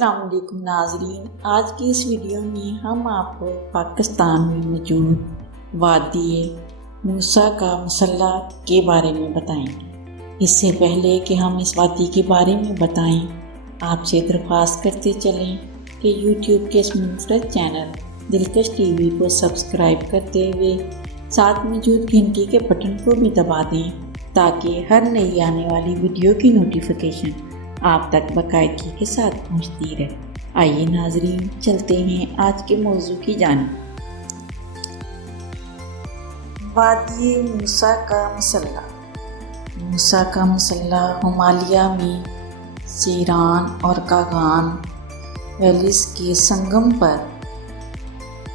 السلام علیکم ناظرین، آج کی اس ویڈیو میں ہم آپ کو پاکستان میں موجود وادی موسیٰ کا مسلح کے بارے میں بتائیں گے۔ اس سے پہلے کہ ہم اس وادی کے بارے میں بتائیں، آپ سے درخواست کرتے چلیں کہ یوٹیوب کے اس منفرد چینل دلکش ٹی وی کو سبسکرائب کرتے ہوئے ساتھ موجود گھنٹی کے بٹن کو بھی دبا دیں تاکہ ہر نئی آنے والی ویڈیو کی نوٹیفیکیشن آپ تک باقاعدگی کے ساتھ پہنچتی رہے۔ آئیے ناظرین، چلتے ہیں آج کے موضوع کی جانب۔ وادی موسیٰ کا مسلح۔ موسیٰ کا مسلح ہمالیہ میں سیران اور کاغان ویلیز کے سنگم پر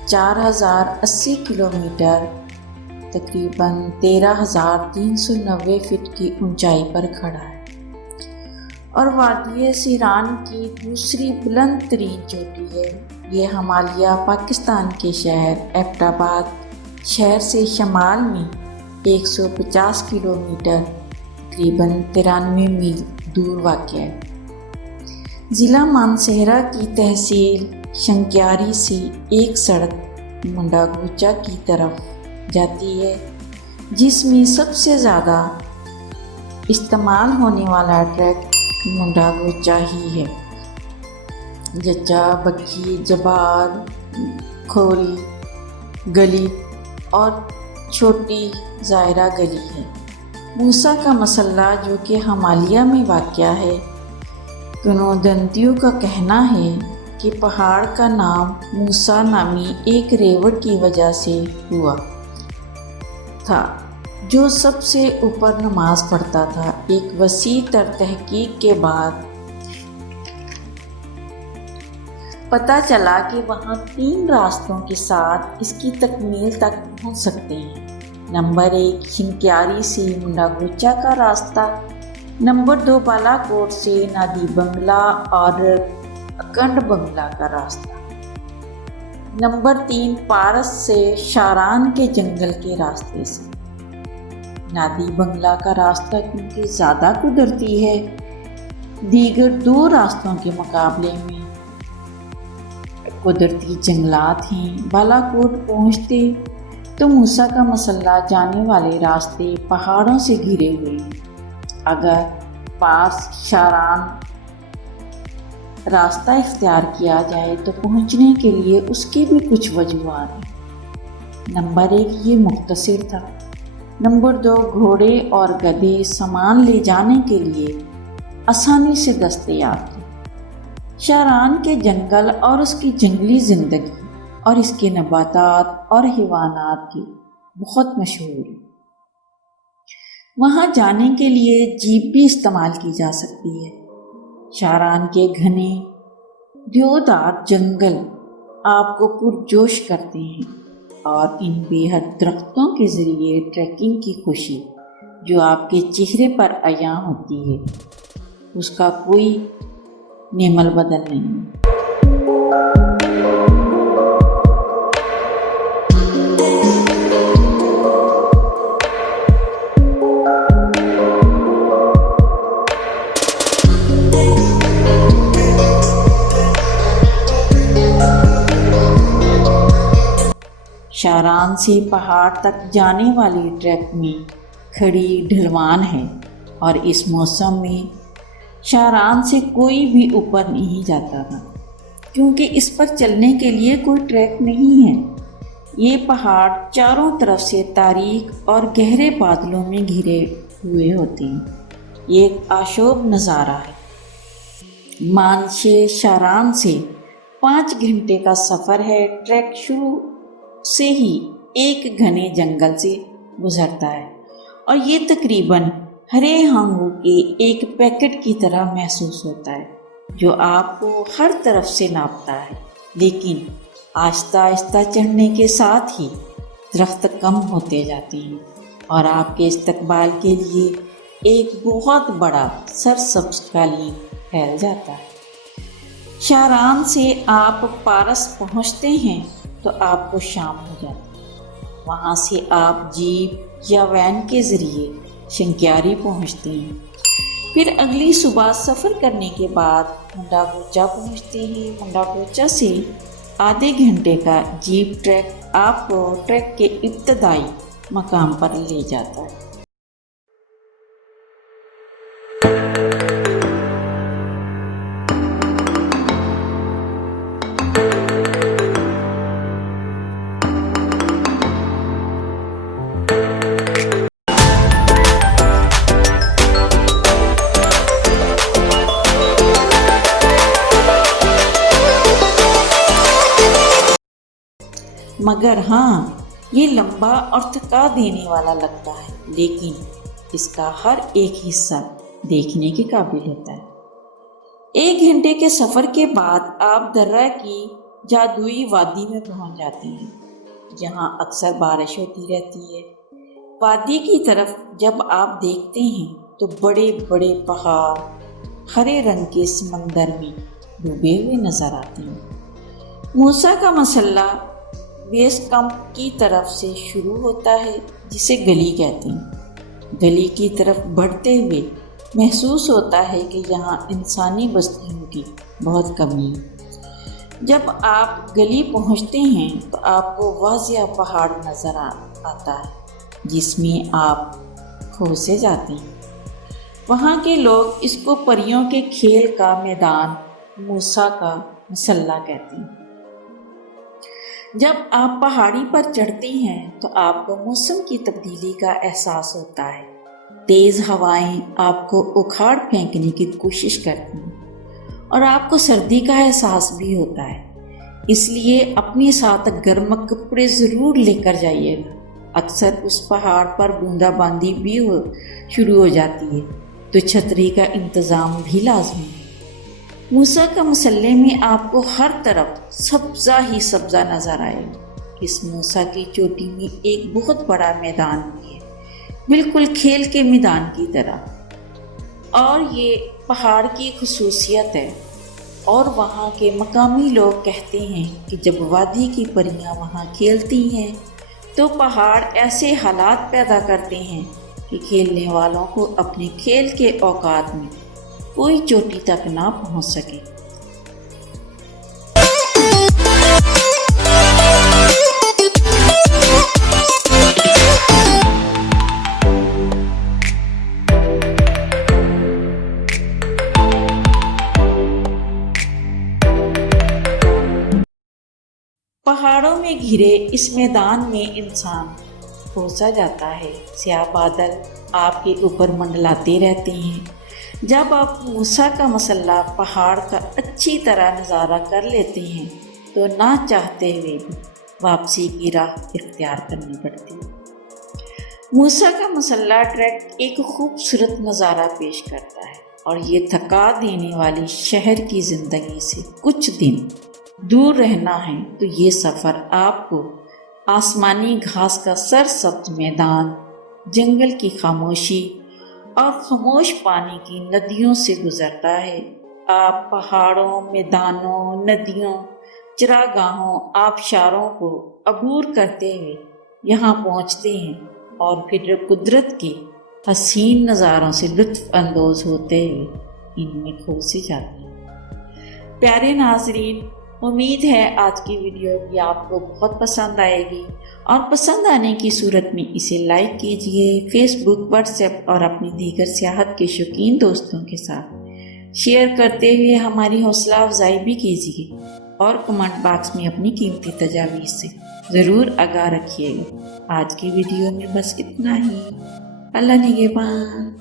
4080 کلومیٹر تقریباً 13,390 فٹ کی اونچائی پر کھڑا ہے اور وادی سیران کی دوسری بلند ترین چوٹی ہے۔ یہ ہمالیہ پاکستان کے شہر ایبٹ آباد شہر سے شمال میں 150 کلومیٹر تقریباً 93 میل دور واقع ہے۔ ضلع مانسہرہ کی تحصیل شنکیاری سے ایک سڑک منڈا گوچا کی طرف جاتی ہے، جس میں سب سے زیادہ استعمال ہونے والا ٹریک منڈا گوچا ہی ہے۔ جچا، بکی، جبار، کھوری گلی اور چھوٹی زائرہ گلی ہے۔ موسیٰ کا مسلح جو کہ ہمالیہ میں واقع ہے، کنودنتیوں کا کہنا ہے کہ پہاڑ کا نام موسیٰ نامی ایک ریوڑ کی وجہ سے ہوا تھا جو سب سے اوپر نماز پڑھتا تھا۔ ایک وسیع تر تحقیق کے بعد پتہ چلا کہ وہاں 3 راستوں کے ساتھ اس کی تکمیل تک پہنچ سکتے ہیں۔ نمبر 1 شنکیاری سے منڈا گوچا کا راستہ، نمبر 2 بالا کوٹ سے نادی بنگلہ اور اکنڈ بنگلہ کا راستہ، نمبر 3 پارس سے شاران کے جنگل کے راستے سے۔ نادی بنگلہ کا راستہ کیونکہ زیادہ قدرتی ہے، دیگر 2 راستوں کے مقابلے میں قدرتی جنگلات ہیں۔ بالا کوٹ پہنچتے تو موسیٰ کا مسلح جانے والے راستے پہاڑوں سے گھرے ہوئے ہیں۔ اگر پارس شاران راستہ اختیار کیا جائے تو پہنچنے کے لیے اس کی بھی کچھ وجوہات ہیں۔ نمبر 1 یہ مختصر تھا، نمبر 2 گھوڑے اور گدھے سامان لے جانے کے لیے آسانی سے دستیاب تھے۔ شاران کے جنگل اور اس کی جنگلی زندگی اور اس کے نباتات اور حیوانات کی بہت مشہور ہے۔ وہاں جانے کے لیے جیپ بھی استعمال کی جا سکتی ہے۔ شاران کے گھنے دیودار جنگل آپ کو پرجوش کرتے ہیں اور ان بے حد درختوں کے ذریعے ٹریکنگ کی خوشی جو آپ کے چہرے پر عیاں ہوتی ہے، اس کا کوئی نعم البدل نہیں۔ شاران سے پہاڑ تک جانے والی ٹریک میں کھڑی ڈھلوان ہے اور اس موسم میں شاران سے کوئی بھی اوپر نہیں جاتا تھا کیونکہ اس پر چلنے کے لیے کوئی ٹریک نہیں ہے۔ یہ پہاڑ چاروں طرف سے تاریک اور گہرے بادلوں میں گھرے ہوئے ہوتے ہیں۔ یہ ایک آشوب نظارہ ہے۔ مانشے شاران سے 5 گھنٹے کا سفر ہے۔ ٹریک شروع سے ہی ایک گھنے جنگل سے گزرتا ہے اور یہ تقریباً ہرے ہانگو کے ایک پیکٹ کی طرح محسوس ہوتا ہے جو آپ کو ہر طرف سے ناپتا ہے، لیکن آہستہ آہستہ چڑھنے کے ساتھ ہی درخت کم ہوتے جاتے ہیں اور آپ کے استقبال کے لیے ایک بہت بڑا سرسبز قالین پھیل جاتا ہے۔ شاران سے آپ پارس پہنچتے ہیں تو آپ کو شام ہو جاتی ہے۔ وہاں سے آپ جیپ یا وین کے ذریعے شنکیاری پہنچتے ہیں۔ پھر اگلی صبح سفر کرنے کے بعد منڈا گوچا پہنچتے ہیں۔ منڈا گوچا سے آدھے گھنٹے کا جیپ ٹریک آپ کو ٹریک کے ابتدائی مقام پر لے جاتا ہے۔ مگر ہاں، یہ لمبا اور تھکا دینے والا لگتا ہے، لیکن اس کا ہر ایک حصہ دیکھنے کے قابل ہوتا ہے۔ 1 گھنٹے کے سفر کے بعد آپ درہ کی جادوئی وادی میں پہنچ جاتے ہیں، جہاں اکثر بارش ہوتی رہتی ہے۔ وادی کی طرف جب آپ دیکھتے ہیں تو بڑے بڑے پہاڑ ہرے رنگ کے سمندر میں ڈوبے ہوئے نظر آتے ہیں۔ موسیٰ کا مسلح بیس کیمپ کی طرف سے شروع ہوتا ہے، جسے گلی کہتے ہیں۔ گلی کی طرف بڑھتے ہوئے محسوس ہوتا ہے کہ یہاں انسانی بستیوں کی بہت کمی ہے۔ جب آپ گلی پہنچتے ہیں تو آپ کو واضح پہاڑ نظر آتا ہے، جس میں آپ کھو سے جاتے ہیں۔ وہاں کے لوگ اس کو پریوں کے کھیل کا میدان موسیٰ کا مسلح کہتے ہیں۔ جب آپ پہاڑی پر چڑھتے ہیں تو آپ کو موسم کی تبدیلی کا احساس ہوتا ہے۔ تیز ہوائیں آپ کو اکھاڑ پھینکنے کی کوشش کرتی ہیں اور آپ کو سردی کا احساس بھی ہوتا ہے، اس لیے اپنے ساتھ گرم کپڑے ضرور لے کر جائیے گا۔ اکثر اس پہاڑ پر بوندا باندی بھی شروع ہو جاتی ہے، تو چھتری کا انتظام بھی لازمی ہے۔ موسیٰ کا مسلح میں آپ کو ہر طرف سبزہ ہی سبزہ نظر آئے گا۔ اس موسیٰ کی چوٹی میں ایک بہت بڑا میدان بھی ہے، بالکل کھیل کے میدان کی طرح، اور یہ پہاڑ کی خصوصیت ہے۔ اور وہاں کے مقامی لوگ کہتے ہیں کہ جب وادی کی پریاں وہاں کھیلتی ہیں تو پہاڑ ایسے حالات پیدا کرتے ہیں کہ کھیلنے والوں کو اپنے کھیل کے اوقات میں کوئی چوٹی تک نہ پہنچ سکے۔ پہاڑوں میں گھرے اس میدان میں انسان کھوسا جاتا ہے۔ سیاہ بادل آپ کے اوپر منڈلاتے رہتے ہیں۔ جب آپ موسیٰ کا مسلح پہاڑ کا اچھی طرح نظارہ کر لیتے ہیں تو نہ چاہتے ہوئے بھی واپسی کی راہ اختیار کرنی پڑتی ہے۔ موسیٰ کا مسلح ٹریک ایک خوبصورت نظارہ پیش کرتا ہے، اور یہ تھکا دینے والی شہر کی زندگی سے کچھ دن دور رہنا ہے تو یہ سفر آپ کو آسمانی گھاس کا سرسبز میدان، جنگل کی خاموشی اور خاموش پانی کی ندیوں سے گزرتا ہے۔ آپ پہاڑوں، میدانوں، ندیوں، چراگاہوں، آبشاروں کو عبور کرتے ہوئے یہاں پہنچتے ہیں، اور پھر قدرت کے حسین نظاروں سے لطف اندوز ہوتے ہوئے ان میں کھو سے جاتے ہیں۔ پیارے ناظرین، امید ہے آج کی ویڈیو بھی آپ کو بہت پسند آئے گی، اور پسند آنے کی صورت میں اسے لائک کیجئے، فیس بک، واٹس ایپ اور اپنی دیگر سیاحت کے شوقین دوستوں کے ساتھ شیئر کرتے ہوئے ہماری حوصلہ افزائی بھی کیجئے، اور کمنٹ باکس میں اپنی قیمتی تجاویز سے ضرور آگاہ رکھیے گا۔ آج کی ویڈیو میں بس اتنا ہی۔ اللہ نگہبان۔